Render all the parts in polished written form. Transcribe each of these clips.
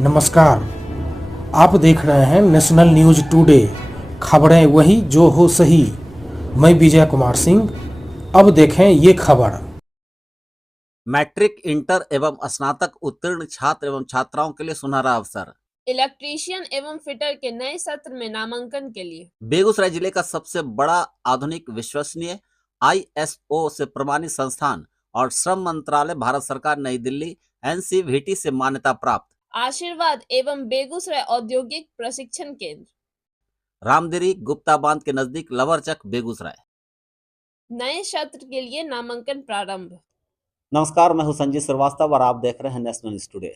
नमस्कार। आप देख रहे हैं नेशनल न्यूज टुडे, खबरें वही जो हो सही। मैं विजय कुमार सिंह। अब देखें ये खबर। मैट्रिक, इंटर एवं स्नातक उत्तीर्ण छात्र एवं छात्राओं के लिए सुनहरा अवसर। इलेक्ट्रीशियन एवं फिटर के नए सत्र में नामांकन के लिए बेगूसराय जिले का सबसे बड़ा आधुनिक विश्वसनीय ISO से प्रमाणित संस्थान और श्रम मंत्रालय भारत सरकार नई दिल्ली NCVT से मान्यता प्राप्त आशीर्वाद एवं बेगूसराय औद्योगिक प्रशिक्षण केंद्र रामदेरी गुप्ता बांध के नजदीक लवरचक बेगूसराय। नए सत्र के लिए नामांकन प्रारंभ। नमस्कार, मैं हूं संजीव श्रीवास्तव और आप देख रहे हैं national news today.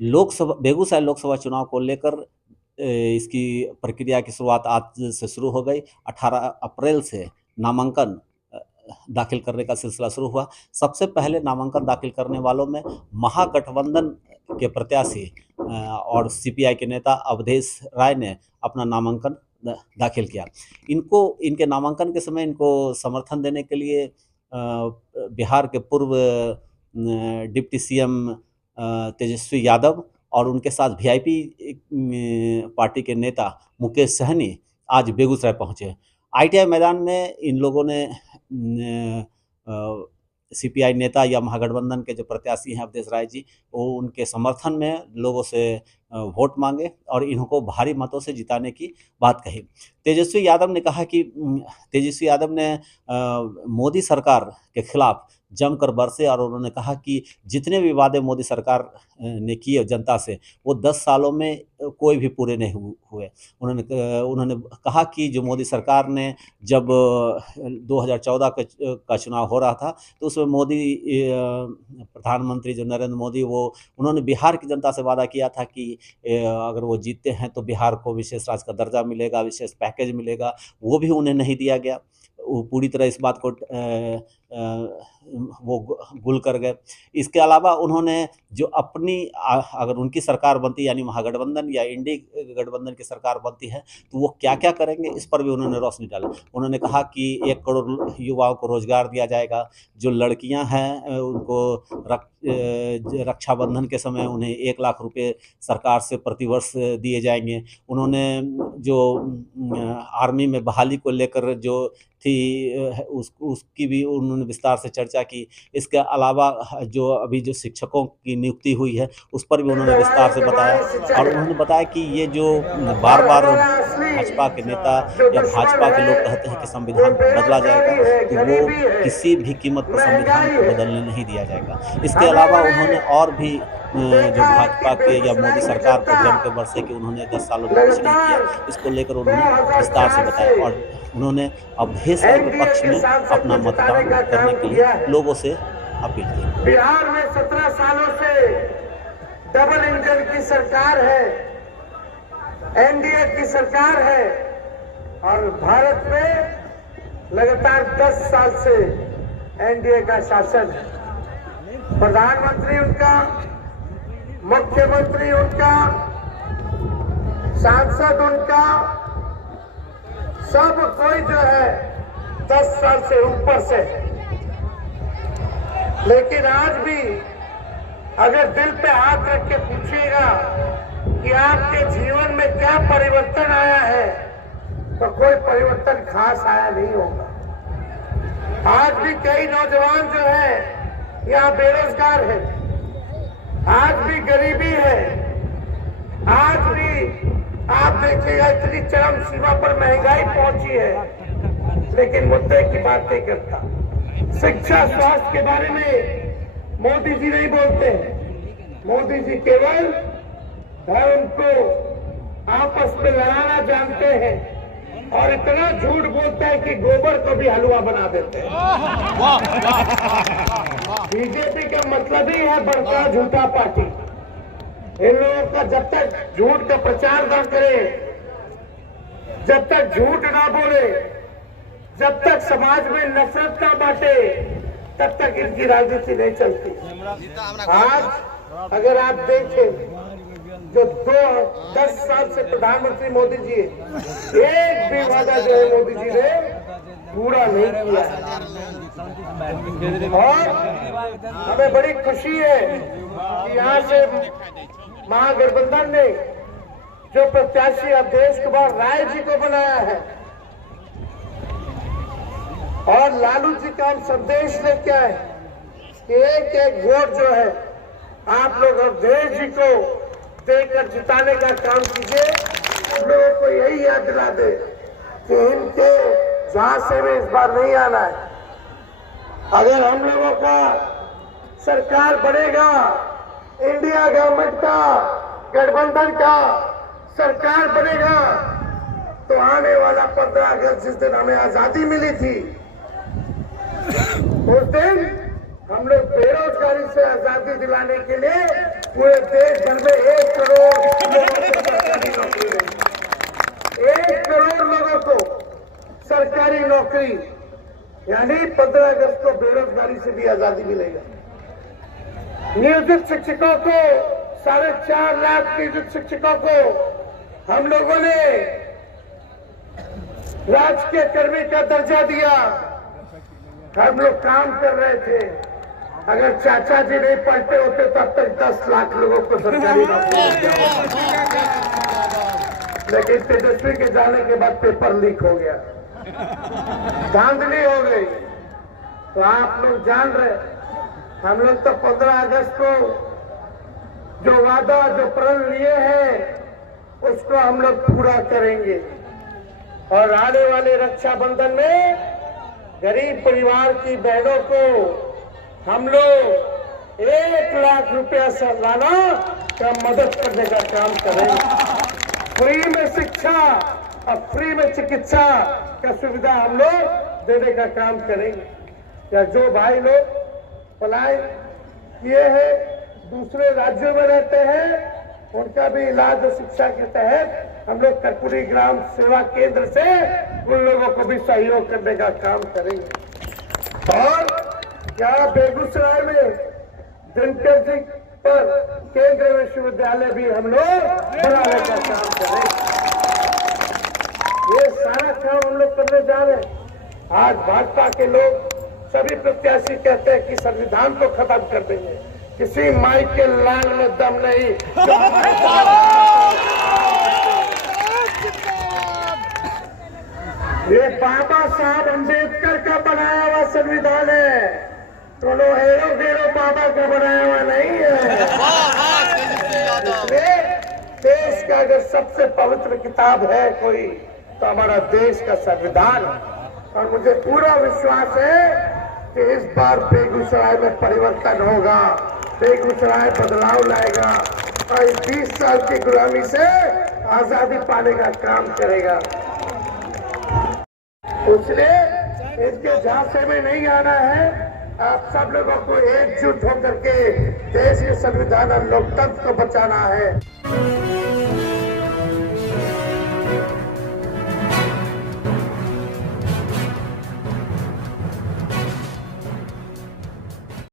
Begusarai Lok Sabha चुनाव को लेकर इसकी प्रक्रिया की शुरुआत आज से शुरू हो गई। 18 अप्रैल से नामांकन दाखिल करने का सिलसिला शुरू हुआ। सबसे पहले नामांकन दाखिल करने वालों में महागठबंधन के प्रत्याशी और CPI के नेता अवधेश राय ने अपना नामांकन दाखिल किया। इनके नामांकन के समय इनको समर्थन देने के लिए बिहार के पूर्व डिप्टी CM तेजस्वी यादव और उनके साथ VIP पार्टी के नेता मुकेश सहनी आज बेगूसराय पहुंचे। ITI मैदान में इन लोगों ने CPI नेता या महागठबंधन के जो प्रत्याशी हैं अवधेश राय जी, वो उनके समर्थन में लोगों से वोट मांगे और इनको भारी मतों से जिताने की बात कही। तेजस्वी यादव ने मोदी सरकार के खिलाफ जमकर बरसे और उन्होंने कहा कि जितने भी वादे मोदी सरकार ने किए जनता से, वो 10 सालों में कोई भी पूरे नहीं हुए। उन्होंने कहा कि जो मोदी सरकार ने जब 2014 का चुनाव हो रहा था तो उसमें प्रधानमंत्री जो नरेंद्र मोदी, उन्होंने बिहार की जनता से वादा किया था कि अगर वो जीतते हैं तो बिहार को विशेष राज्य का दर्जा मिलेगा, विशेष पैकेज मिलेगा। वो भी उन्हें नहीं दिया गया। वो पूरी तरह इस बात को वो गुल कर गए। इसके अलावा उन्होंने जो अगर उनकी सरकार बनती, यानी महागठबंधन या इंडी गठबंधन की सरकार बनती है, तो वो क्या क्या करेंगे इस पर भी उन्होंने रोशनी डाली। उन्होंने कहा कि 1 करोड़ युवाओं को रोजगार दिया जाएगा। जो लड़कियां हैं उनको रक्षाबंधन के समय उन्हें 1 लाख रुपए सरकार से प्रतिवर्ष दिए जाएंगे। उन्होंने जो आर्मी में बहाली को लेकर जो थी उसकी भी उन्होंने विस्तार से चर्चा की। इसके अलावा जो अभी जो शिक्षकों की नियुक्ति हुई है उस पर भी उन्होंने विस्तार से बताया और उन्होंने बताया कि ये जो बार बार भाजपा के नेता या भाजपा के लोग कहते हैं कि संविधान को बदला जाएगा, तो वो किसी भी कीमत पर संविधान को बदलने नहीं दिया जाएगा। इसके अलावा उन्होंने और भी जो भाजपा के या मोदी सरकार पर जम के बरसे कि उन्होंने 10 सालों में कुछ नहीं किया, इसको लेकर उन्होंने विस्तार से बताया और उन्होंने अवधेश राय के पक्ष में अपना मतदान करने के लिए लोगों से अपील की। बिहार में 17 सालों से डबल इंजन की सरकार है, NDA की सरकार है और भारत में लगातार 10 साल से NDA का शासन है। प्रधानमंत्री उनका, मुख्यमंत्री उनका, सांसद उनका, सब कोई जो है 10 साल से ऊपर से। लेकिन आज भी अगर दिल पे हाथ रख के पूछिएगा कि आपके जीवन में क्या परिवर्तन आया है, तो कोई परिवर्तन खास आया नहीं होगा। आज भी कई नौजवान जो है यहाँ बेरोजगार है, आज भी गरीबी है, आज भी आप देखिएगा इतनी चरम सीमा पर महंगाई पहुंची है, लेकिन मुद्दे की बात नहीं करता। शिक्षा, स्वास्थ्य के बारे में मोदी जी नहीं बोलते। मोदी जी केवल धर्म को आपस में लड़ाना जानते हैं और इतना झूठ बोलता है कि गोबर को भी हलवा बना देते हैं। बीजेपी का मतलब ही है बड़का झूठा पार्टी। इन लोगों का जब तक झूठ का प्रचार ना करे, जब तक झूठ ना बोले, जब तक समाज में नफरत ना बांटे, तब तक इनकी राजनीति नहीं चलती। आज अगर आप देखें जो 10 साल से प्रधानमंत्री मोदी जी, एक भी वादा जो है मोदी जी ने पूरा नहीं किया है। और हमें बड़ी खुशी है कि यहाँ से महागठबंधन ने जो प्रत्याशी अवधेश कुमार राय जी को बनाया है और लालू जी का हम संदेश लेके आए कि एक एक वोट जो है आप लोग अवधेश जी को देकर जिताने का काम कीजिए। हम लोगों को यही याद दिला दे कि इनके झांसे में इस बार नहीं आना है। अगर हम लोगों का सरकार बनेगा, इंडिया गवर्नमेंट का गठबंधन का सरकार बनेगा, तो आने वाला 15 अगस्त जिस दिन हमें आजादी मिली थी, उस दिन हम लोग बेरोजगारी से आजादी दिलाने के लिए पूरे देश भर में 1 करोड़ लोगों को सरकारी नौकरी देंगे। 1 करोड़ लोगों को सरकारी नौकरी, यानी 15 अगस्त को बेरोजगारी से भी आजादी मिलेगा। नियोजित शिक्षकों को 4.5 लाख नियोजित शिक्षकों को हम लोगों ने राजकीय कर्मी का दर्जा दिया। हम लोग काम कर रहे थे, अगर चाचा जी नहीं पढ़ते होते तब तक 10 लाख लोगों को सरकारी नौकरी मिल गया। लेकिन तेजस्वी के जाने के बाद पेपर लीक हो गया, धांधली हो गई। तो आप लोग जान रहे, हम लोग तो 15 अगस्त को जो वादा, जो प्रण लिए हैं, उसको हम लोग पूरा करेंगे। और आने वाले रक्षाबंधन में गरीब परिवार की बहनों को हम लोग 1 लाख रुपया सालाना का मदद करने का काम करेंगे। फ्री में शिक्षा और फ्री में चिकित्सा का सुविधा हम लोग देने का काम करेंगे। या जो भाई लोग पलायन किए हैं, दूसरे राज्यों में रहते हैं, उनका भी इलाज और शिक्षा के तहत हम लोग कर्पूरी ग्राम सेवा केंद्र से उन लोगों को भी सहयोग करने का काम करेंगे। और क्या बेगूसराय में दिनकर जी पर केंद्रीय विश्वविद्यालय भी हम लोग बनाने का काम करेंगे। ये सारा काम हम लोग करने जा रहे हैं। आज भाजपा के लोग सभी प्रत्याशी कहते हैं कि संविधान को खत्म कर देंगे। किसी माई के लाल में दम नहीं। ये बाबा साहब अम्बेडकर का बनाया हुआ संविधान है, दोनों हेरो गेरो बाबा का बनाया हुआ नहीं है। इसलिए देश का अगर सबसे पवित्र किताब है कोई, तो हमारा देश का संविधान है। और मुझे पूरा विश्वास है कि इस बार बेगूसराय में परिवर्तन होगा, बेगूसराय बदलाव लाएगा और इस 20 साल की गुलामी से आजादी पाने का काम करेगा। इसलिए इसके झांसे में नहीं आना है। आप सब लोगों को एकजुट होकर के देश के संविधान और लोकतंत्र को बचाना है।